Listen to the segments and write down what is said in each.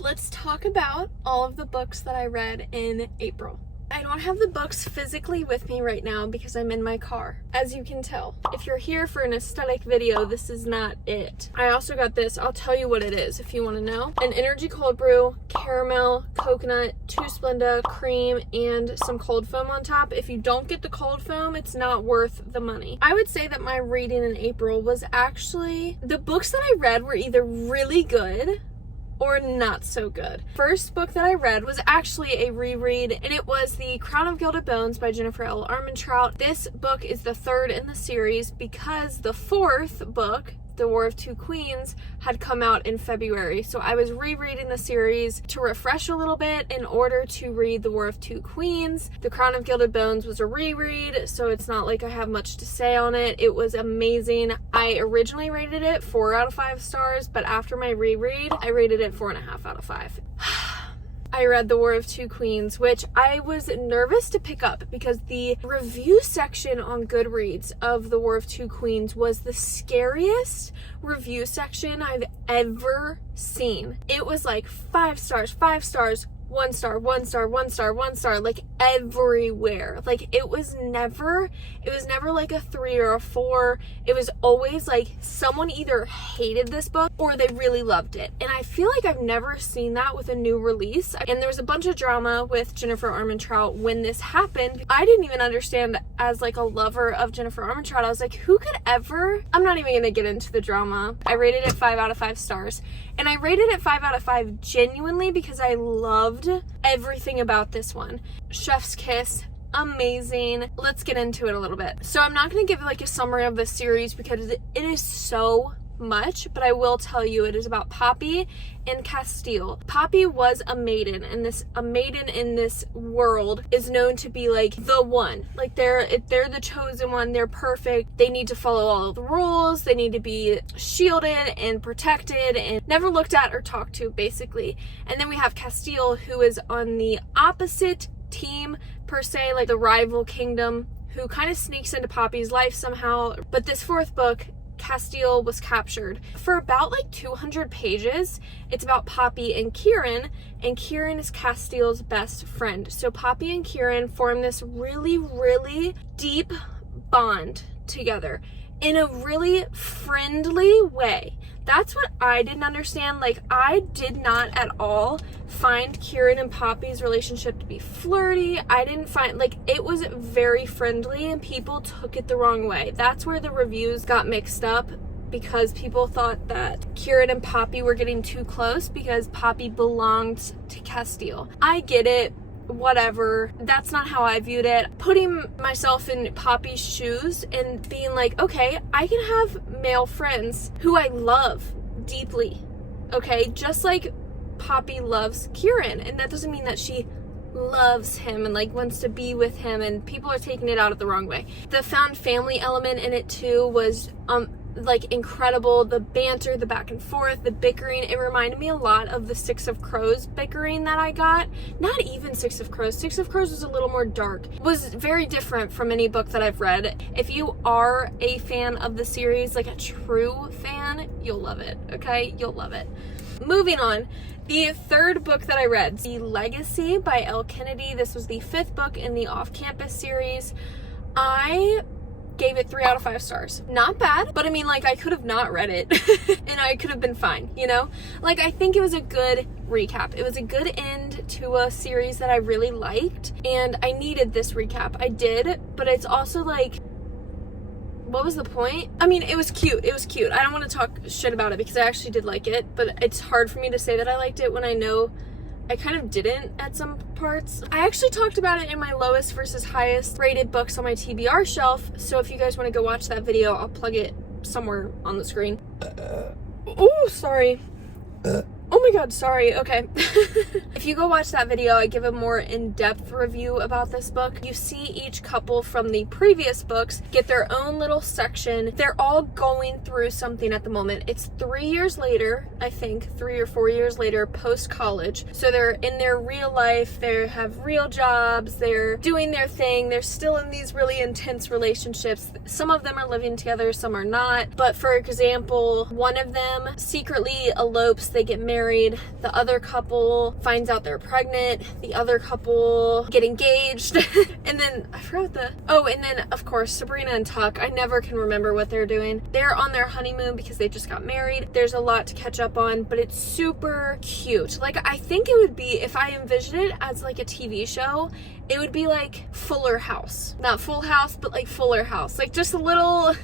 Let's talk about all of the books that I read in April. I don't have the books physically with me right now because I'm in my car, as you can tell. If you're here for an aesthetic video, this is not it. I also got this. I'll tell you what it is if you want to know. An energy cold brew, caramel, coconut, 2 Splenda, cream, and some cold foam on top. If you don't get the cold foam, it's not worth the money. I would say that my reading in April was actually, the books that I read were either really good or not so good. First book that I read was actually a reread, and it was The Crown of Gilded Bones by Jennifer L. Armentrout. This book is the 3rd in the series because the 4th book, The War of Two Queens, had come out in February. So I was rereading the series to refresh a little bit in order to read The War of Two Queens. The Crown of Gilded Bones was a reread, so it's not like I have much to say on it. It was amazing. I originally rated it 4 out of 5 stars, but after my reread, I rated it 4.5 out of 5. I read The War of Two Queens, which I was nervous to pick up because the review section on Goodreads of The War of Two Queens was the scariest review section I've ever seen. It was like 5 stars, 5 stars, 1 star, 1 star, 1 star, 1 star, like everywhere. Like it was never like a 3 or a 4. It was always like someone either hated this book or they really loved it. And I feel like I've never seen that with a new release. And there was a bunch of drama with Jennifer Armentrout when this happened. I didn't even understand, as like a lover of Jennifer Armentrout, I was like, who could ever? I'm not even gonna get into the drama. I rated it 5 out of 5 stars. And I rated it 5 out of 5 genuinely because I loved everything about this one. Chef's kiss, amazing. Let's get into it a little bit. So I'm not going to give like a summary of the series because it is so much, but I will tell you it is about Poppy and Castile. Poppy was a maiden, and a maiden in this world is known to be like the one. Like they're the chosen one. They're perfect. They need to follow all of the rules. They need to be shielded and protected and never looked at or talked to, basically. And then we have Castile, who is on the opposite team per se, like the rival kingdom, who kind of sneaks into Poppy's life somehow. But this 4th book, Castile was captured. For about like 200 pages, it's about Poppy and Kieran is Castile's best friend. So Poppy and Kieran form this really, really deep bond together in a really friendly way. That's what I didn't understand. Like, I did not at all find Kieran and Poppy's relationship to be flirty. I didn't find, like, it was very friendly and people took it the wrong way. That's where the reviews got mixed up, because people thought that Kieran and Poppy were getting too close because Poppy belonged to Castile. I get it. Whatever. That's not how I viewed it. Putting myself in Poppy's shoes and being like, okay, I can have male friends who I love deeply, okay? Just like Poppy loves Kieran, and that doesn't mean that she loves him and like wants to be with him, and people are taking it out of the wrong way. The found family element in it too was like incredible. The banter, the back and forth, the bickering, it reminded me a lot of the Six of Crows bickering that I got. Not even Six of Crows. Six of Crows was a little more dark. It was very different from any book that I've read. If you are a fan of the series, like a true fan, you'll love it, okay? You'll love it. Moving on. The 3rd book that I read, The Legacy by Elle Kennedy. This was the 5th book in the Off-Campus series. I gave it 3 out of 5 stars. Not bad, but I mean, like, I could have not read it and I could have been fine, you know? Like, I think it was a good recap. It was a good end to a series that I really liked, and I needed this recap. I did, but it's also like, what was the point? I mean, it was cute. It was cute. I don't want to talk shit about it because I actually did like it, but it's hard for me to say that I liked it when I know I kind of didn't at some parts. I actually talked about it in my lowest versus highest rated books on my TBR shelf, so if you guys want to go watch that video, I'll plug it somewhere on the screen. Oh, sorry. Oh my god, sorry. Okay. If you go watch that video, I give a more in-depth review about this book. You see each couple from the previous books get their own little section. They're all going through something at the moment. It's 3 years later, I think, 3 or 4 years later, post-college. So they're in their real life, they have real jobs, they're doing their thing, they're still in these really intense relationships. Some of them are living together, some are not. But for example, one of them secretly elopes, they get married, married, the other couple finds out they're pregnant, the other couple get engaged, and then I forgot and then of course Sabrina and Tuck, I never can remember what they're doing. They're on their honeymoon because they just got married. There's a lot to catch up on, but it's super cute. Like, I think it would be, if I envisioned it as like a TV show, it would be like Fuller House. Not Full House, but like Fuller House. Like, just a little,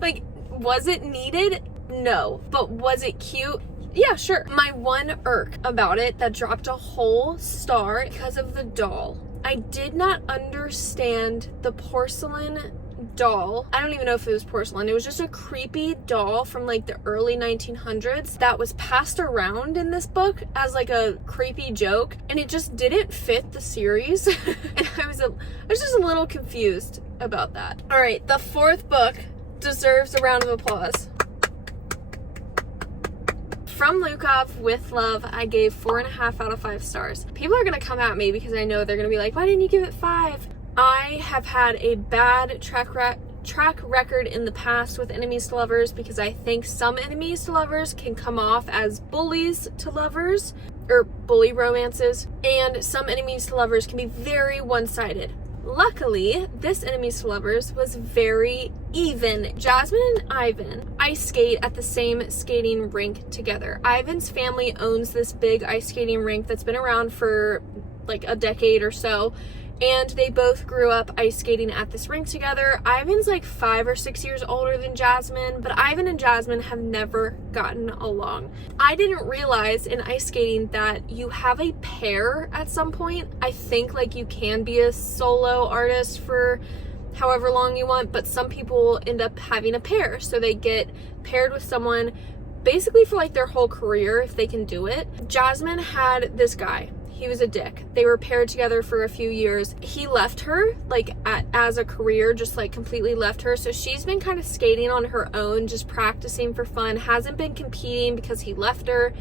like, was it needed? No. But was it cute? Yeah, sure. My one irk about it that dropped a whole star because of the doll. I did not understand the porcelain doll. I don't even know if it was porcelain. It was just a creepy doll from like the early 1900s that was passed around in this book as like a creepy joke, and it just didn't fit the series. And I was just a little confused about that. All right, the fourth book deserves a round of applause. From Lukov, With Love, I gave 4.5 out of 5 stars. People are gonna come at me because I know they're gonna be like, why didn't you give it 5? I have had a bad track record in the past with enemies to lovers, because I think some enemies to lovers can come off as bullies to lovers, or bully romances, and some enemies to lovers can be very one-sided. Luckily, this enemies to lovers was very even. Jasmine and Ivan ice skate at the same skating rink together. Ivan's family owns this big ice skating rink that's been around for like a decade or so, and they both grew up ice skating at this rink together. Ivan's like 5 or 6 years older than Jasmine, but Ivan and Jasmine have never gotten along. I didn't realize in ice skating that you have a pair at some point. I think like you can be a solo artist for however long you want, but some people end up having a pair. So they get paired with someone basically for like their whole career if they can do it. Jasmine had this guy. He was a dick. They were paired together for a few years. He left her like as a career, just like completely left her. So she's been kind of skating on her own, just practicing for fun, hasn't been competing because he left her.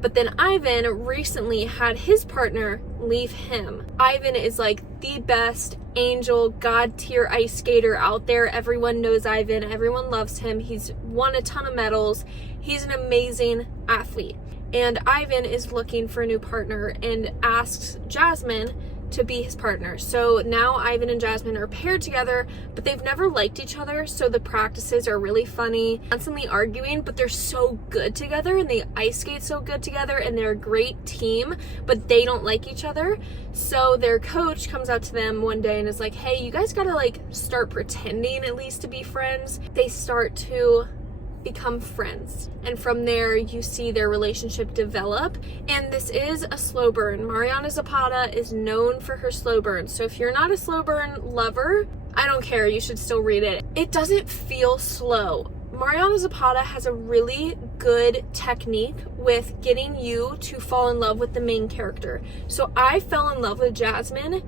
But then Ivan recently had his partner leave him. Ivan is like the best angel, god tier ice skater out there. Everyone knows Ivan. Everyone loves him. He's won a ton of medals. He's an amazing athlete. And Ivan is looking for a new partner and asks Jasmine to be his partner. So now Ivan and Jasmine are paired together, but they've never liked each other, so the practices are really funny, constantly arguing, but they're so good together and they ice skate so good together and they're a great team, but they don't like each other. So their coach comes out to them one day and is like, hey, you guys gotta like start pretending at least to be friends. They start to become friends, and from there you see their relationship develop. And this is a slow burn. Mariana Zapata is known for her slow burn, so if you're not a slow burn lover, I don't care, you should still read it. It doesn't feel slow. Mariana Zapata has a really good technique with getting you to fall in love with the main character. So I fell in love with Jasmine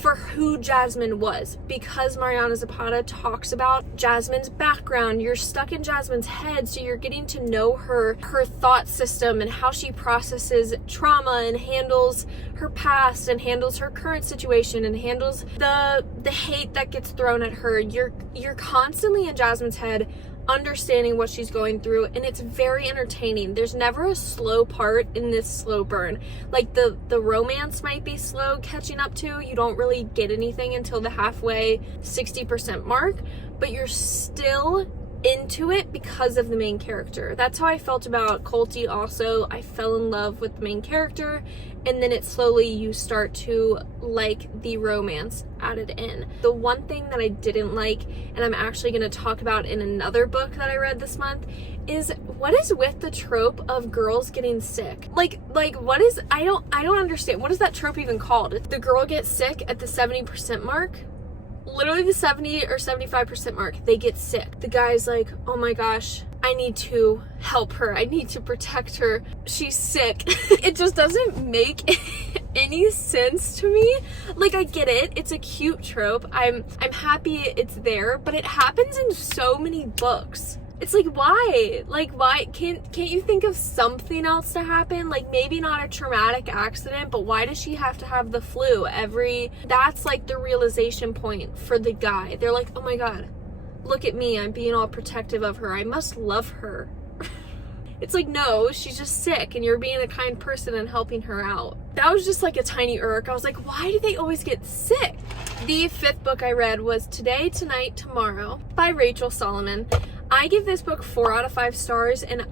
for who Jasmine was, because Mariana Zapata talks about Jasmine's background. You're stuck in Jasmine's head, so you're getting to know her thought system and how she processes trauma and handles her past and handles her current situation and handles the hate that gets thrown at her. You're constantly in Jasmine's head, understanding what she's going through, and it's very entertaining. There's never a slow part in this slow burn. Like the romance might be slow catching up to, you don't really get anything until the halfway 60% mark, but you're still into it because of the main character. That's how I felt about Colty also. I fell in love with the main character, and then it slowly, you start to like the romance added in. The one thing that I didn't like, and I'm actually going to talk about in another book that I read this month, is what is with the trope of girls getting sick? Like what is, I don't understand. What is that trope even called? The girl gets sick at the 70% mark? Literally the 70 or 75% mark, they get sick. The guy's like, oh my gosh, I need to help her. I need to protect her. She's sick. It just doesn't make any sense to me. Like, I get it. It's a cute trope. I'm happy it's there, but it happens in so many books. It's like, why? Like, why? Can't you think of something else to happen? Like, maybe not a traumatic accident, but why does she have to have the flu that's like the realization point for the guy. They're like, oh my God, look at me. I'm being all protective of her. I must love her. It's like, no, she's just sick and you're being a kind person and helping her out. That was just like a tiny irk. I was like, why do they always get sick? The 5th book I read was Today, Tonight, Tomorrow by Rachel Solomon. I give this book 4 out of 5 stars, and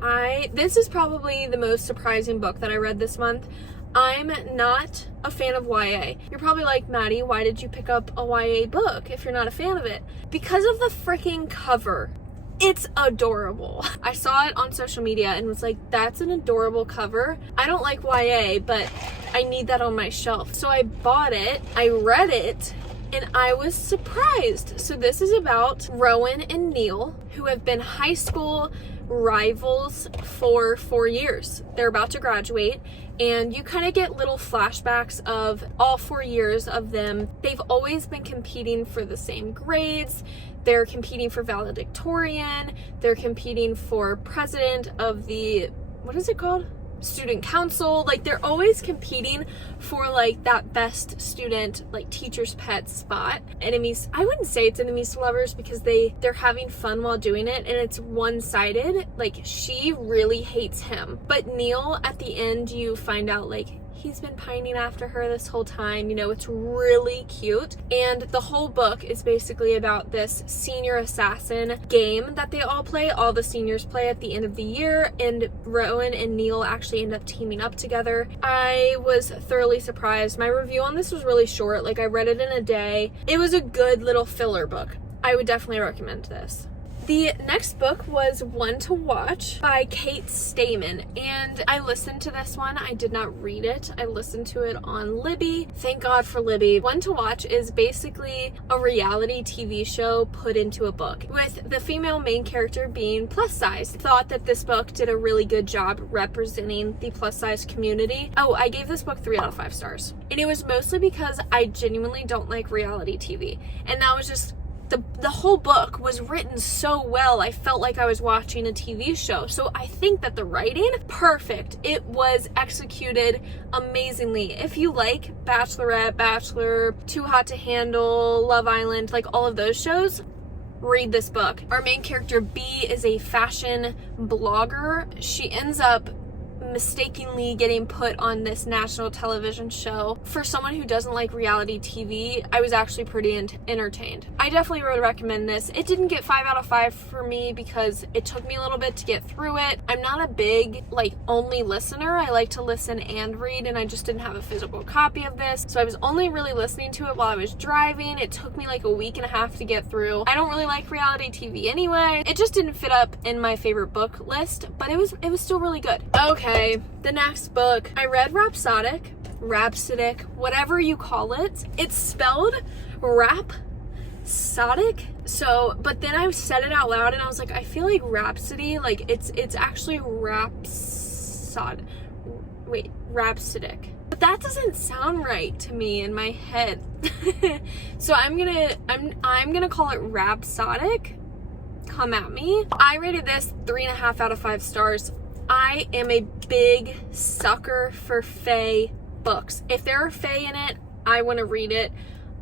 this is probably the most surprising book that I read this month. I'm not a fan of YA. You're probably like, Maddie, why did you pick up a YA book if you're not a fan of it? Because of the freaking cover. It's adorable. I saw it on social media and was like, that's an adorable cover. I don't like YA, but I need that on my shelf. So I bought it, I read it, and I was surprised. So this is about Rowan and Neil, who have been high school rivals for 4 years. They're about to graduate, and you kind of get little flashbacks of all 4 years of them. They've always been competing for the same grades. They're competing for valedictorian. They're competing for president of the, what is it called? Student council. Like, they're always competing for like that best student, like teacher's pet spot. Enemies, I wouldn't say it's enemies to lovers, because they're having fun while doing it, and it's one-sided. Like, she really hates him, but Neil, at the end, you find out like he's been pining after her this whole time. You know, it's really cute. And the whole book is basically about this senior assassin game that they all play. All the seniors play at the end of the year, and Rowan and Neil actually end up teaming up together. I was thoroughly surprised. My review on this was really short. Like, I read it in a day. It was a good little filler book. I would definitely recommend this. The next book was One to Watch by Kate Stamen, and I listened to this one. I did not read it. I listened to it on Libby. Thank God for Libby. One to Watch is basically a reality TV show put into a book, with the female main character being plus size. Thought that this book did a really good job representing the plus size community. Oh, I gave this book 3 out of 5 stars. And it was mostly because I genuinely don't like reality TV. And that was just the whole book was written so well. I felt like I was watching a TV show. So I think that the writing, perfect. It was executed amazingly. If you like Bachelorette, Bachelor, Too Hot to Handle, Love Island, like all of those shows, read this book. Our main character, B, is a fashion blogger. She ends up mistakenly getting put on this national television show. For someone who doesn't like reality TV, I was actually pretty entertained. I definitely would recommend this. It didn't get 5 out of 5 for me because it took me a little bit to get through it. I'm not a big like only listener. I like to listen and read, and I just didn't have a physical copy of this, so I was only really listening to it while I was driving. It took me like a week and a half to get through. I don't really like reality TV anyway. It just didn't fit up in my favorite book list, but it was still really good. Okay, the next book, I read Rhapsodic, whatever you call it. It's spelled Rhapsodic. So, but then I said it out loud and I was like, I feel like Rhapsody, like it's actually Rhapsodic. But that doesn't sound right to me in my head. So I'm gonna call it Rhapsodic. Come at me. I rated this 3.5 out of 5 stars. I am a big sucker for fae books. If there are fae in it, I want to read it.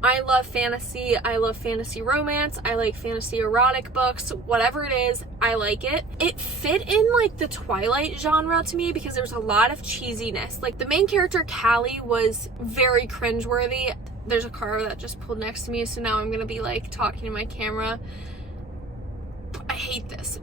I love fantasy. I love fantasy romance. I like fantasy erotic books. Whatever it is, I like it. It fit in like the Twilight genre to me because there was a lot of cheesiness. Like the main character, Callie, was very cringeworthy. There's a car that just pulled next to me, so now I'm going to be like talking to my camera. I hate this.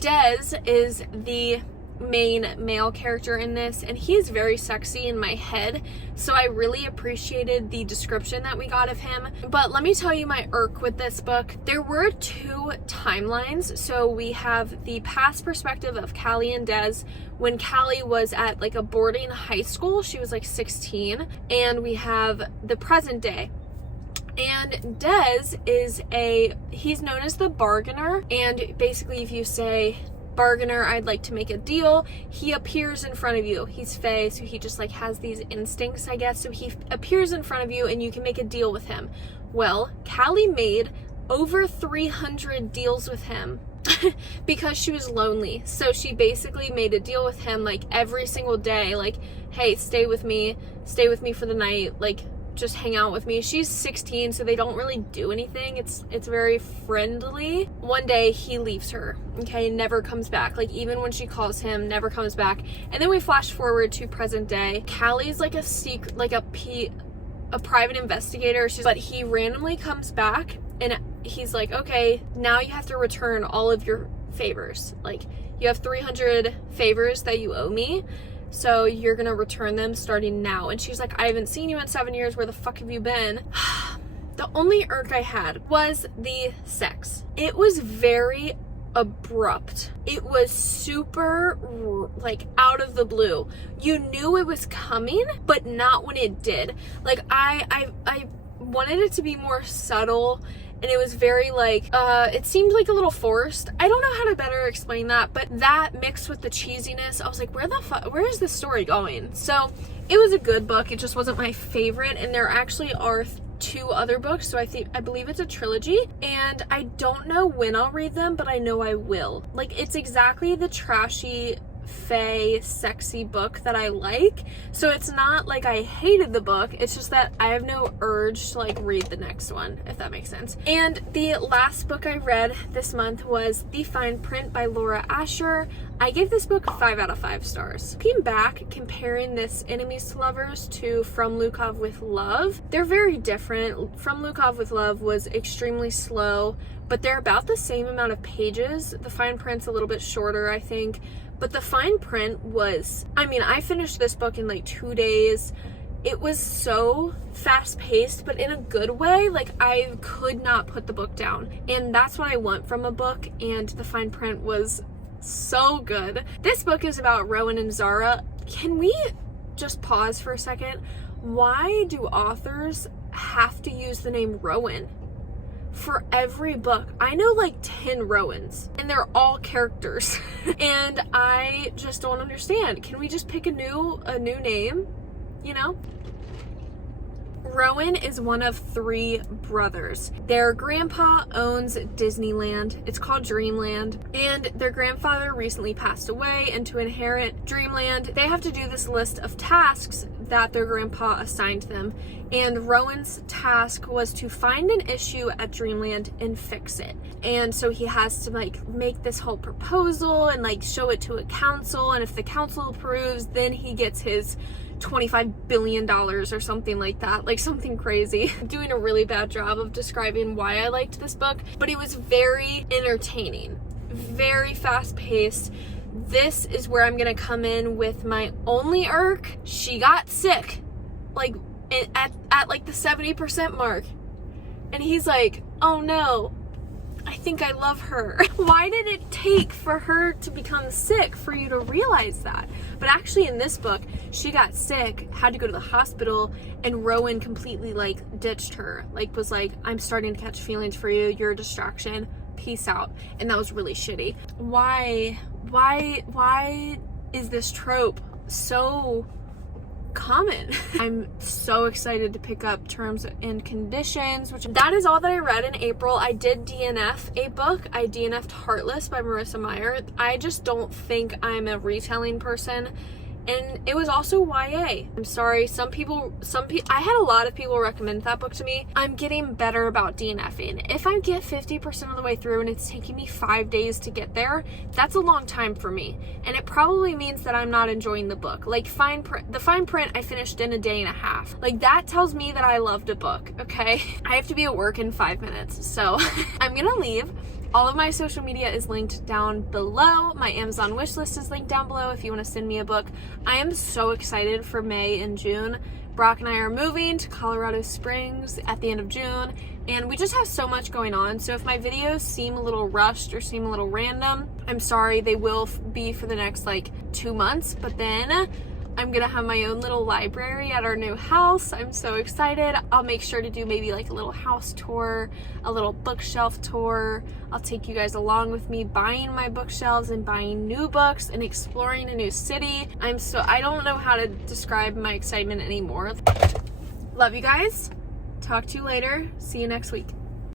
Des is the main male character in this, and he is very sexy in my head, so I really appreciated the description that we got of him. But let me tell you my irk with this book. There were 2 timelines. So we have the past perspective of Callie and Des when Callie was at like a boarding high school. She was like 16, and we have the present day. And Des is he's known as the bargainer, and basically if you say, bargainer, I'd like to make a deal, he appears in front of you. He's fae, so he just like has these instincts, I guess. So he appears in front of you and you can make a deal with him. Well, Callie made over 300 deals with him because she was lonely. So she basically made a deal with him like every single day, like, hey, stay with me for the night, like just hang out with me. She's 16, so they don't really do anything. It's very friendly. One day he leaves her, okay, never comes back. Like, even when she calls him, never comes back. And then we flash forward to present day. Callie's like a secret, like a private investigator. But he randomly comes back and he's like, okay, now you have to return all of your favors. Like, you have 300 favors that you owe me, so you're gonna return them starting now. And she's like, I haven't seen you in 7 years. Where the fuck have you been? The only irk I had was the sex. It was very abrupt. It was super like out of the blue. You knew it was coming, but not when it did. Like, I wanted it to be more subtle, and it was very like, it seemed like a little forced. I don't know how to better explain that, but that mixed with the cheesiness, I was like, where is this story going? So it was a good book. It just wasn't my favorite, and there actually are 2 other books, so I believe it's a trilogy, and I don't know when I'll read them, but I know I will. Like, it's exactly the trashy, fae, sexy book that I like, so it's not like I hated the book, it's just that I have no urge to like read the next one, if that makes sense. And the last book I read this month was The Fine Print by Laura Asher. I gave this book 5 out of 5 stars. Looking back, comparing this Enemies to Lovers to From Lukov with Love, they're very different. From Lukov with Love was extremely slow, but they're about the same amount of pages. The Fine Print's a little bit shorter, I think. But The Fine Print was, I mean, I finished this book in like 2 days. It was so fast paced, but in a good way. Like, I could not put the book down. And that's what I want from a book, and The Fine Print was so good. This book is about Rowan and Zara. Can we just pause for a second? Why do authors have to use the name Rowan for every book? I know like 10 Rowans, and they're all characters. And I just don't understand. Can we just pick a new name, you know? Rowan is one of 3 brothers. Their grandpa owns Disneyland. It's called Dreamland. And their grandfather recently passed away, and to inherit Dreamland, they have to do this list of tasks that their grandpa assigned them. And Rowan's task was to find an issue at Dreamland and fix it. And so he has to like make this whole proposal and like show it to a council, and if the council approves, then he gets his $25 billion or something like that, like something crazy. I'm doing a really bad job of describing why I liked this book, but it was very entertaining, very fast paced. This is where I'm gonna come in with my only irk. She got sick, like at like the 70% mark, and he's like, oh no, I think I love her. Why did it take for her to become sick for you to realize that? But actually in this book, she got sick, had to go to the hospital, and Rowan completely like ditched her. Like, was like, I'm starting to catch feelings for you, you're a distraction, peace out. And that was really shitty. Why is this trope so common? I'm so excited to pick up Terms and Conditions, which that is all that I read in April. I did DNF a book. I DNF'd Heartless by Marissa Meyer. I just don't think I'm a retelling person, and it was also YA. I'm sorry, some people, I had a lot of people recommend that book to me. I'm getting better about DNFing. If I get 50% of the way through and it's taking me 5 days to get there, that's a long time for me, and it probably means that I'm not enjoying the book. Like The Fine Print I finished in a day and a half. Like, that tells me that I loved a book, okay? I have to be at work in 5 minutes, so I'm gonna leave. All of my social media is linked down below. My Amazon wishlist is linked down below if you want to send me a book. I am so excited for May and June. Brock and I are moving to Colorado Springs at the end of June, and we just have so much going on. So if my videos seem a little rushed or seem a little random, I'm sorry. They will be for the next like 2 months, but then I'm gonna have my own little library at our new house. I'm so excited. I'll make sure to do maybe like a little house tour, a little bookshelf tour. I'll take you guys along with me buying my bookshelves and buying new books and exploring a new city. I don't know how to describe my excitement anymore. Love you guys. Talk to you later. See you next week.